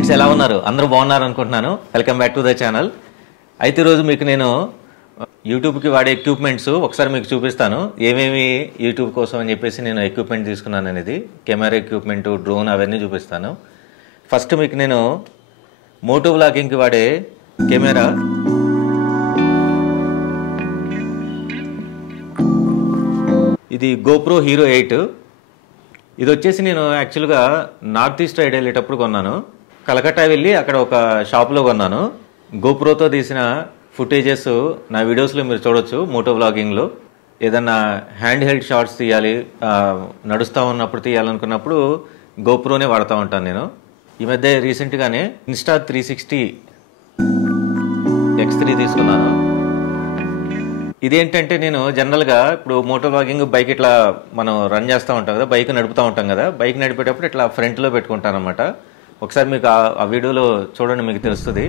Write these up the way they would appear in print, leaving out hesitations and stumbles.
Friends ఎలా ఉన్నారు? అందరూ బాగున్నారు అనుకుంటున్నాను. Welcome back to the channel. అయితే ఈరోజు మీకు నేను యూట్యూబ్కి వాడే ఎక్విప్మెంట్స్ ఒకసారి మీకు చూపిస్తాను. ఏమేమి యూట్యూబ్ కోసం అని చెప్పేసి నేను ఎక్విప్మెంట్ తీసుకున్నాను అనేది, కెమెరా ఎక్విప్మెంట్, డ్రోన్ అవన్నీ చూపిస్తాను. ఫస్ట్ మీకు నేను మోటో వ్లాగింగ్కి వాడే కెమెరా, ఇది గోప్రో హీరో 8. ఇది వచ్చేసి నేను యాక్చువల్గా నార్త్ ఈస్ట్ రైడ్ వెళ్ళేటప్పుడు కొన్నాను. కలకట్టా వెళ్ళి అక్కడ ఒక షాప్లో కొన్నాను. గోప్రోతో తీసిన ఫుటేజెస్ నా వీడియోస్లో మీరు చూడొచ్చు. మోటో వ్లాగింగ్లో ఏదన్నా హ్యాండ్ హెల్డ్ షాట్స్ తీయాలి, నడుస్తూ ఉన్నప్పుడు తీయాలనుకున్నప్పుడు గోప్రోనే వాడుతూ ఉంటాను నేను. ఈ మధ్య రీసెంట్గానే Insta360 X3 తీసుకున్నాను. ఇదేంటంటే నేను జనరల్గా ఇప్పుడు మోటో వ్లాగింగ్ బైక్ ఇట్లా మనం రన్ చేస్తూ ఉంటాం కదా, బైక్ నడుపుతూ ఉంటాం కదా, బైక్ నడిపేటప్పుడు ఇట్లా ఫ్రంట్లో పెట్టుకుంటాను అనమాట. ఒకసారి మీకు ఆ వీడియోలో చూడండి, మీకు తెలుస్తుంది.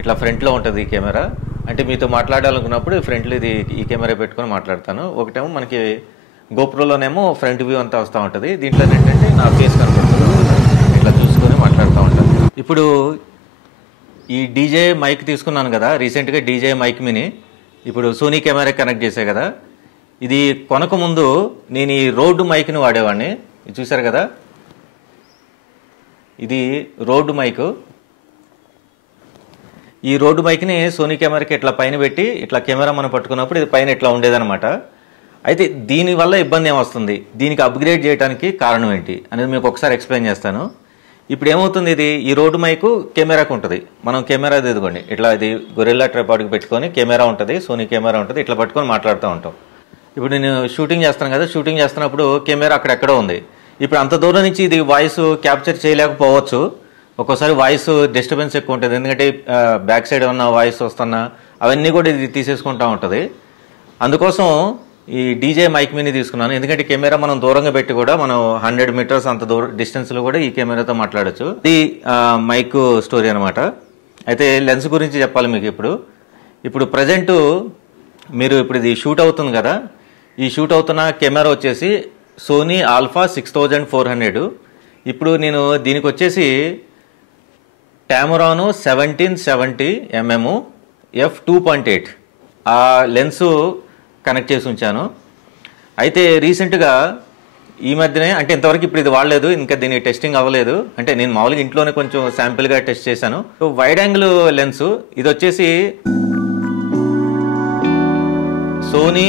ఇట్లా ఫ్రంట్లో ఉంటుంది ఈ కెమెరా. అంటే మీతో మాట్లాడాలనుకున్నప్పుడు ఫ్రంట్లో ఈ కెమెరా పెట్టుకొని మాట్లాడతాను. ఒకటేమో మనకి గోప్రోలోనేమో ఫ్రంట్ వ్యూ అంతా వస్తూ ఉంటుంది. దీంట్లో ఏంటంటే నా ఫేస్ కనపడుతుంది, ఇట్లా చూసుకొని మాట్లాడుతూ ఉంటాను. ఇప్పుడు ఈ డీజే మైక్ తీసుకున్నాను కదా, రీసెంట్గా డీజే మైక్ మినీ. ఇప్పుడు సోనీ కెమెరా కనెక్ట్ చేసే కదా. ఇది కొనక ముందు నేను ఈ రోడ్డు మైక్ని వాడేవాడిని. ఇది చూసారు కదా, ఇది రోడ్డు మైక్. ఈ రోడ్డు మైక్ని సోనీ కెమెరాకి ఇట్లా పైన పెట్టి ఇట్లా కెమెరా మనం పట్టుకున్నప్పుడు ఇది పైన ఇట్లా ఉండేదన్నమాట. అయితే దీనివల్ల ఇబ్బంది ఏమొస్తుంది, దీనికి అప్గ్రేడ్ చేయడానికి కారణం ఏంటి అనేది మీకు ఒకసారి ఎక్స్ప్లెయిన్ చేస్తాను. ఇప్పుడు ఏమవుతుంది, ఇది ఈ రోడ్డు మైకు కెమెరాకు ఉంటుంది. మనం కెమెరా ఎదుగుకోండి, ఇట్లా ఇది గొరిల్లా ట్రైపాడ్కి పెట్టుకొని కెమెరా ఉంటుంది, సోనీ కెమెరా ఉంటుంది, ఇట్లా పట్టుకొని మాట్లాడుతూ ఉంటాం. ఇప్పుడు నేను షూటింగ్ చేస్తాను కదా, షూటింగ్ చేస్తున్నప్పుడు కెమెరా అక్కడెక్కడో ఉంది. ఇప్పుడు అంత దూరం నుంచి ఇది వాయిస్ క్యాప్చర్ చేయలేకపోవచ్చు. ఒక్కోసారి వాయిస్ డిస్టర్బెన్స్ ఎక్కువ ఉంటుంది, ఎందుకంటే బ్యాక్ సైడ్ ఏమన్నా వాయిస్ వస్తున్నా అవన్నీ కూడా ఇది తీసేసుకుంటూ ఉంటుంది. అందుకోసం ఈ డీజే మైక్ మినీ తీసుకున్నాను. ఎందుకంటే కెమెరా మనం దూరంగా పెట్టి కూడా మనం 100 మీటర్స్ అంత డిస్టెన్స్లో కూడా ఈ కెమెరాతో మాట్లాడచ్చు. ఇది మైక్ స్టోరీ అనమాట. అయితే లెన్స్ గురించి చెప్పాలి మీకు. ఇప్పుడు ప్రజెంట్ మీరు ఇప్పుడు ఇది షూట్ అవుతుంది కదా, ఈ షూట్ అవుతున్న కెమెరా వచ్చేసి సోనీ ఆల్ఫా 6400. ఇప్పుడు నేను దీనికి వచ్చేసి టామరాన్ 1770 mm f2.8 ఆ లెన్సు కనెక్ట్ చేసి ఉంచాను. అయితే రీసెంట్గా ఈ మధ్యనే, అంటే ఇంతవరకు ఇప్పుడు ఇది వాడలేదు, ఇంకా దీని టెస్టింగ్ అవ్వలేదు. అంటే నేను మామూలుగా ఇంట్లోనే కొంచెం శాంపిల్గా టెస్ట్ చేశాను. వైడ్ యాంగిల్ లెన్సు ఇది వచ్చేసి సోనీ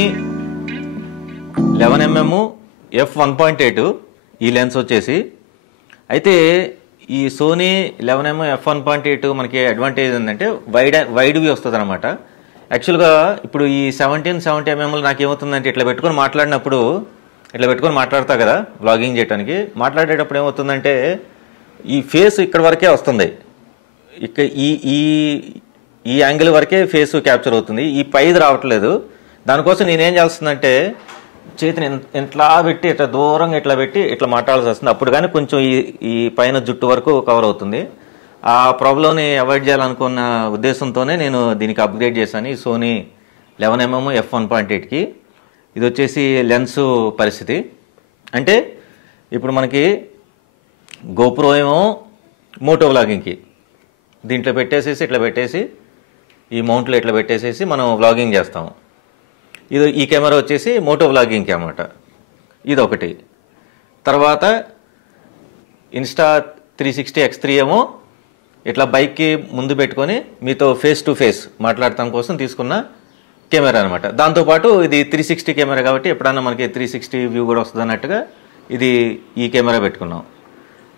11mm f1.8 ఈ లెన్స్ వచ్చేసి. అయితే ఈ సోనీ 11mm f1.8 మనకి అడ్వాంటేజ్ ఏంటంటే వైడ్ వ్యూ వస్తుంది అనమాట. యాక్చువల్గా ఇప్పుడు ఈ 1770 mm నాకేమవుతుందంటే ఇట్లా పెట్టుకొని మాట్లాడినప్పుడు, ఇట్లా పెట్టుకొని మాట్లాడతా కదా వ్లాగింగ్ చేయడానికి, మాట్లాడేటప్పుడు ఏమవుతుందంటే ఈ ఫేస్ ఇక్కడ వరకే వస్తుంది, ఇక్కడ ఈ యాంగిల్ వరకే ఫేస్ క్యాప్చర్ అవుతుంది, ఈ పైది రావట్లేదు. దానికోసం నేనేం చేస్తుందంటే చేతిని ఇట్లా పెట్టి ఇట్లా దూరంగా ఇట్లా పెట్టి ఇట్లా మాట్లాడాల్సి వస్తుంది. అప్పుడు కానీ కొంచెం ఈ పైన జుట్టు వరకు కవర్ అవుతుంది. ఆ ప్రాబ్లంని అవాయిడ్ చేయాలనుకున్న ఉద్దేశంతోనే నేను దీనికి అప్గ్రేడ్ చేశాను ఈ సోనీ 11mm f1.8కి. ఇది వచ్చేసి లెన్సు పరిస్థితి. అంటే ఇప్పుడు మనకి గోప్రో ఏమో మోటో వ్లాగింగ్కి దీంట్లో పెట్టేసేసి ఇట్లా పెట్టేసి ఈ మౌంట్లో ఇట్లా పెట్టేసేసి మనం వ్లాగింగ్ చేస్తాము. ఈ కెమెరా వచ్చేసి మోటో వ్లాగింగ్కి అన్నమాట. ఇది ఒకటి. తర్వాత Insta360 X3 ఏమో ఇట్లా బైక్కి ముందు పెట్టుకొని మీతో ఫేస్ టు ఫేస్ మాట్లాడటం కోసం తీసుకున్న కెమెరా అనమాట. దాంతోపాటు ఇది 360 కెమెరా కాబట్టి ఎప్పుడన్నా మనకి 360 వ్యూ కూడా వస్తుంది అన్నట్టుగా ఈ కెమెరా పెట్టుకున్నాం.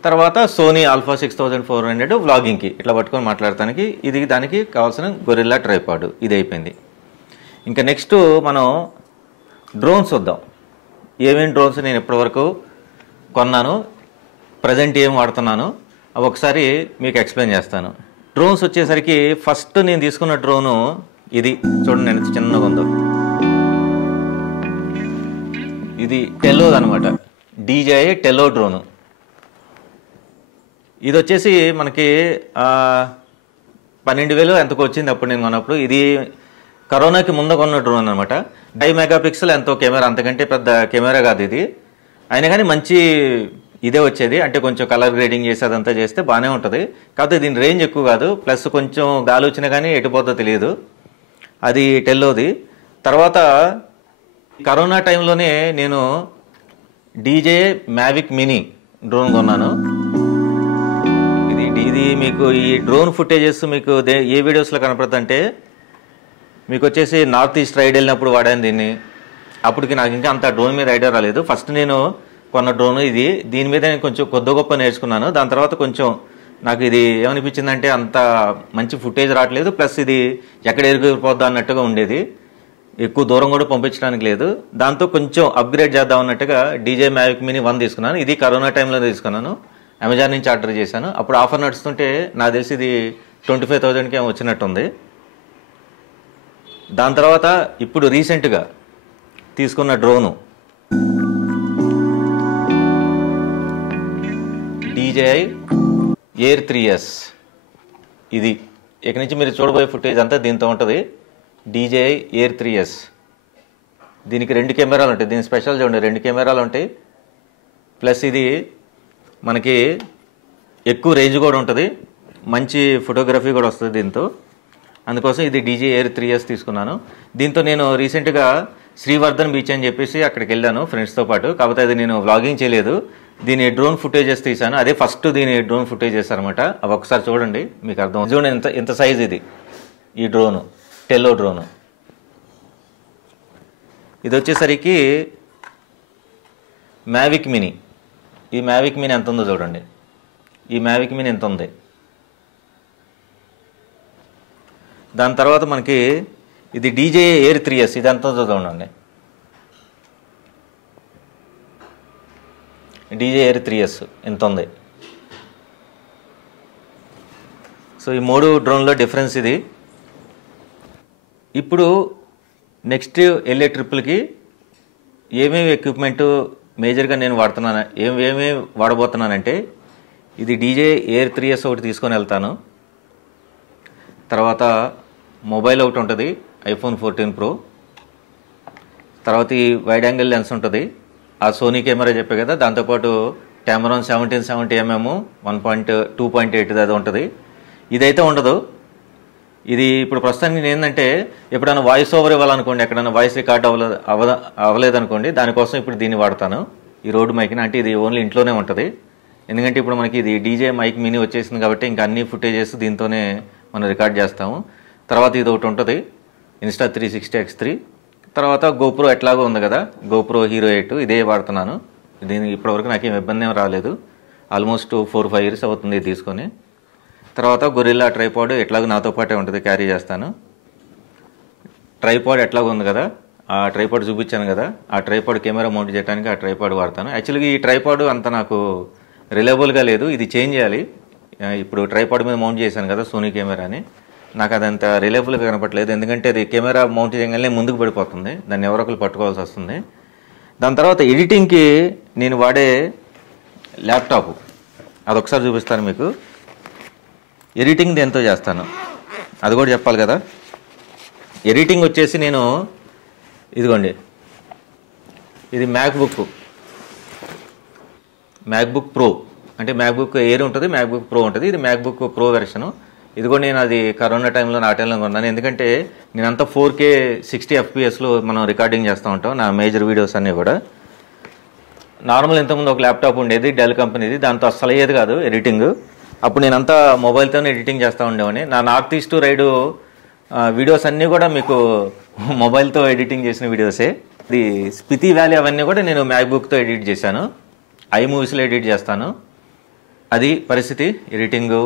తర్వాత సోనీ ఆల్ఫా 6400 వ్లాగింగ్కి ఇట్లా పట్టుకొని మాట్లాడటానికి, ఇది దానికి కావాల్సిన గొరిల్లా ట్రైపాడ్. ఇది అయిపోయింది. ఇంకా నెక్స్ట్ మనం డ్రోన్స్ వద్దాం. ఏమేమి డ్రోన్స్ నేను ఇప్పటివరకు కొన్నాను, ప్రజెంట్ ఏం వాడుతున్నాను అవి ఒకసారి మీకు ఎక్స్ప్లెయిన్ చేస్తాను. డ్రోన్స్ వచ్చేసరికి ఫస్ట్ నేను తీసుకున్న డ్రోను ఇది చూడండి, ఎంత చిన్నగా ఉందో. ఇది టెల్లోది అనమాట, DJI టెల్లో డ్రోను. ఇది వచ్చేసి మనకి 12,000 ఎంతకు వచ్చింది అప్పుడు నేను కొన్నప్పుడు. ఇది కరోనాకి ముందు కొన్న డ్రోన్ అనమాట. 5 మెగాపిక్సెల్ ఎంతో కెమెరా, అంతకంటే పెద్ద కెమెరా కాదు ఇది. అయినా కానీ మంచి ఇదే వచ్చేది. అంటే కొంచెం కలర్ గ్రేడింగ్ చేసి అదంతా చేస్తే బాగానే ఉంటుంది. కాకపోతే దీని రేంజ్ ఎక్కువ కాదు, ప్లస్ కొంచెం గాలి వచ్చినా కానీ ఎటుపోతుందో తెలియదు. అది టెల్లోది. తర్వాత కరోనా టైంలోనే నేను డీజే మ్యావిక్ మినీ డ్రోన్ కొన్నాను. ఇది మీకు ఈ డ్రోన్ ఫుటేజెస్ మీకు ఏ వీడియోస్లో కనపడుతుందంటే మీకు వచ్చేసి నార్త్ ఈస్ట్ రైడ్ వెళ్ళినప్పుడు వాడాను దీన్ని. అప్పటికి నాకు ఇంకా అంత డ్రోన్ మీద ఐడియా రాలేదు. ఫస్ట్ నేను కొన్న డ్రోన్ ఇది. దీని మీద నేను కొంచెం కొద్ది గొప్ప నేర్చుకున్నాను. దాని తర్వాత కొంచెం నాకు ఇది ఏమనిపించిందంటే అంత మంచి ఫుటేజ్ రావట్లేదు, ప్లస్ ఇది ఎక్కడ ఎగిరిపోద్దా అన్నట్టుగా ఉండేది. ఎక్కువ దూరం కూడా పంపించడానికి లేదు. దాంతో కొంచెం అప్గ్రేడ్ చేద్దాం అన్నట్టుగా డీజే మ్యావిక్ మినీ 1 తీసుకున్నాను. ఇది కరోనా టైంలో తీసుకున్నాను. అమెజాన్ నుంచి ఆర్డర్ చేశాను. అప్పుడు ఆఫర్ నడుస్తుంటే నాకు తెలిసి ఇది 25,000కి ఏమో వచ్చినట్టుంది. దాని తర్వాత ఇప్పుడు రీసెంట్గా తీసుకున్న డ్రోను DJI Air 3S. ఇది ఇక నుంచి మీరు చూడబోయే ఫుటేజ్ అంతా దీంతో ఉంటుంది. DJI Air 3S. దీనికి 2 కెమెరాలు ఉంటాయి. దీని స్పెషల్ చూడండి, 2 కెమెరాలు ఉంటాయి. ప్లస్ ఇది మనకి ఎక్కువ రేంజ్ కూడా ఉంటుంది, మంచి ఫోటోగ్రఫీ కూడా వస్తుంది దీంతో. అందుకోసం ఇది DJI Air 3S తీసుకున్నాను. దీంతో నేను రీసెంట్గా శ్రీవర్ధన్ బీచ్ అని చెప్పేసి అక్కడికి వెళ్ళాను ఫ్రెండ్స్తో పాటు. కాకపోతే అది నేను వ్లాగింగ్ చేయలేదు, దీని డ్రోన్ ఫుటేజెస్ తీశాను. అదే ఫస్ట్ దీని డ్రోన్ ఫుటేజెస్ అనమాట. అవి ఒకసారి చూడండి, మీకు అర్థం. చూడండి ఎంత సైజ్ ఇది, ఈ డ్రోను టెల్లో డ్రోను. ఇది వచ్చేసరికి మ్యావిక్ మినీ. ఈ మ్యావిక్ మినీ ఎంత ఉందో చూడండి. ఈ మ్యావిక్ మినీ ఎంత ఉంది. దాని తర్వాత మనకి ఇది DJI Air 3S. ఇది ఎంత ఉందో చూడండి. DJI Air 3S ఎంత ఉంది. సో ఈ 3 డ్రోన్లో డిఫరెన్స్ ఇది. ఇప్పుడు నెక్స్ట్ వెళ్ళే ట్రిప్పులకి ఏమేమి ఎక్విప్మెంటు మేజర్గా నేను వాడుతున్నాను, ఏమేమి వాడబోతున్నానంటే ఇది DJI Air 3S ఒకటి తీసుకొని వెళ్తాను. తర్వాత మొబైల్ ఒకటి ఉంటుంది, iPhone 14 Pro. తర్వాత ఈ వైడ్ యాంగిల్ లెన్స్ ఉంటుంది, ఆ సోనీ కెమెరా చెప్పే కదా. దాంతోపాటు కెమెరాన్ 1770mm 2.8 అది ఉంటుంది. ఇదైతే ఉండదు. ఇది ఇప్పుడు ప్రస్తుతానికి ఏంటంటే ఎప్పుడైనా వాయిస్ ఓవర్ ఇవ్వాలనుకోండి, ఎక్కడైనా వాయిస్ రికార్డ్ అవ్వలేదనుకోండి, దానికోసం ఇప్పుడు దీన్ని వాడతాను, ఈ రోడ్ మైక్ని. అంటే ఇది ఓన్లీ ఇంట్లోనే ఉంటుంది. ఎందుకంటే ఇప్పుడు మనకి ఇది DJI మైక్ మినీ వచ్చేసింది కాబట్టి ఇంకా అన్ని ఫుటేజెస్ దీంతోనే మనం రికార్డ్ చేస్తాము. తర్వాత ఇది ఒకటి ఉంటుంది, Insta360X3. తర్వాత GoPro ఎట్లాగో ఉంది కదా, GoPro Hero 8, ఇదే వాడుతున్నాను. దీని ఇప్పటివరకు నాకేం ఇబ్బంది ఏం రాలేదు. ఆల్మోస్ట్ 4-5 years అవుతుంది తీసుకొని. తర్వాత గొరిల్లా ట్రైపాడ్ ఎట్లాగో నాతో పాటే ఉంటుంది, క్యారీ చేస్తాను. ట్రైపాడ్ ఎట్లాగో ఉంది కదా, ఆ ట్రైపాడ్ చూపించాను కదా, ఆ ట్రైపాడ్ కెమెరా మౌంట్ చేయడానికి ఆ ట్రైపాడ్ వాడతాను. యాక్చువల్గా ఈ ట్రైపాడ్ అంత నాకు రిలయబుల్గా లేదు, ఇది చేంజ్ చేయాలి. ఇప్పుడు ట్రైపాడ్ మీద మౌంట్ చేశాను కదా సోనీ కెమెరాని, నాకు అదంత రిలయబుల్గా కనపట్లేదు. ఎందుకంటే అది కెమెరా మౌంట్ చేయగానే ముందుకు పడిపోతుంది, దాన్ని ఎవరొకరు పట్టుకోవాల్సి వస్తుంది. దాని తర్వాత ఎడిటింగ్కి నేను వాడే ల్యాప్టాప్ అదొకసారి చూపిస్తాను మీకు. ఎడిటింగ్ దేంతో చేస్తాను అది కూడా చెప్పాలి కదా. ఎడిటింగ్ వచ్చేసి నేను ఇదిగోండి, ఇది మ్యాక్బుక్ ప్రో. అంటే మ్యాక్బుక్ ఎయిర్ ఉంటుంది, మ్యాక్బుక్ ప్రో ఉంటుంది. ఇది మ్యాక్బుక్ ప్రో వెర్షను. ఇది కూడా నేను అది కరోనా టైంలో నా టైంలో కొన్నాను. ఎందుకంటే నేనంతా 4K 60 FPS మనం రికార్డింగ్ చేస్తూ ఉంటాం నా మేజర్ వీడియోస్ అన్నీ కూడా. నార్మల్ ఇంతకుముందు ఒక ల్యాప్టాప్ ఉండేది, డెల్ కంపెనీది, దాంతో అస్సలు అయ్యేది కాదు ఎడిటింగ్. అప్పుడు నేనంతా మొబైల్తోనే ఎడిటింగ్ చేస్తూ ఉండేవాడిని. నా నార్త్ ఈస్ట్ రైడు వీడియోస్ అన్నీ కూడా మీకు మొబైల్తో ఎడిటింగ్ చేసిన వీడియోసే. ఇది స్పితి వ్యాలీ అవన్నీ కూడా నేను మ్యాక్బుక్తో ఎడిట్ చేశాను, iMoviesలో ఎడిట్ చేస్తాను. అది పరిస్థితి ఎడిటింగు.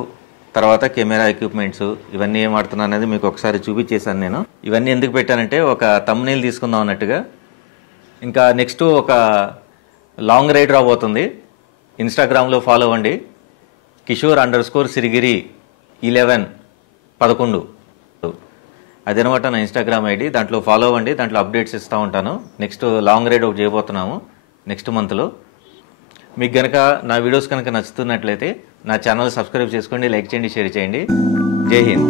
తర్వాత కెమెరా ఎక్విప్మెంట్స్ ఇవన్నీ ఏం వాడుతున్నాను అనేది మీకు ఒకసారి చూపించేశాను నేను. ఇవన్నీ ఎందుకు పెట్టానంటే ఒక థంబ్నెయిల్ తీసుకుందాం అన్నట్టుగా. ఇంకా నెక్స్ట్ ఒక లాంగ్ రైడ్ రాబోతుంది, ఇన్స్టాగ్రామ్లో ఫాలో అవ్వండి, Kishore_Sirigiri 11 అదనమాట నా ఇన్స్టాగ్రామ్ ఐడి. దాంట్లో ఫాలో అవ్వండి, దాంట్లో అప్డేట్స్ ఇస్తూ ఉంటాను. నెక్స్ట్ లాంగ్ రైడ్ ఒకటి చేయబోతున్నాము నెక్స్ట్ మంత్లో. మీకు కనుక నా వీడియోస్ కనుక నచ్చుతున్నట్లయితే నా ఛానల్ సబ్స్క్రైబ్ చేసుకోండి, లైక్ చేయండి, షేర్ చేయండి. జై హింద్.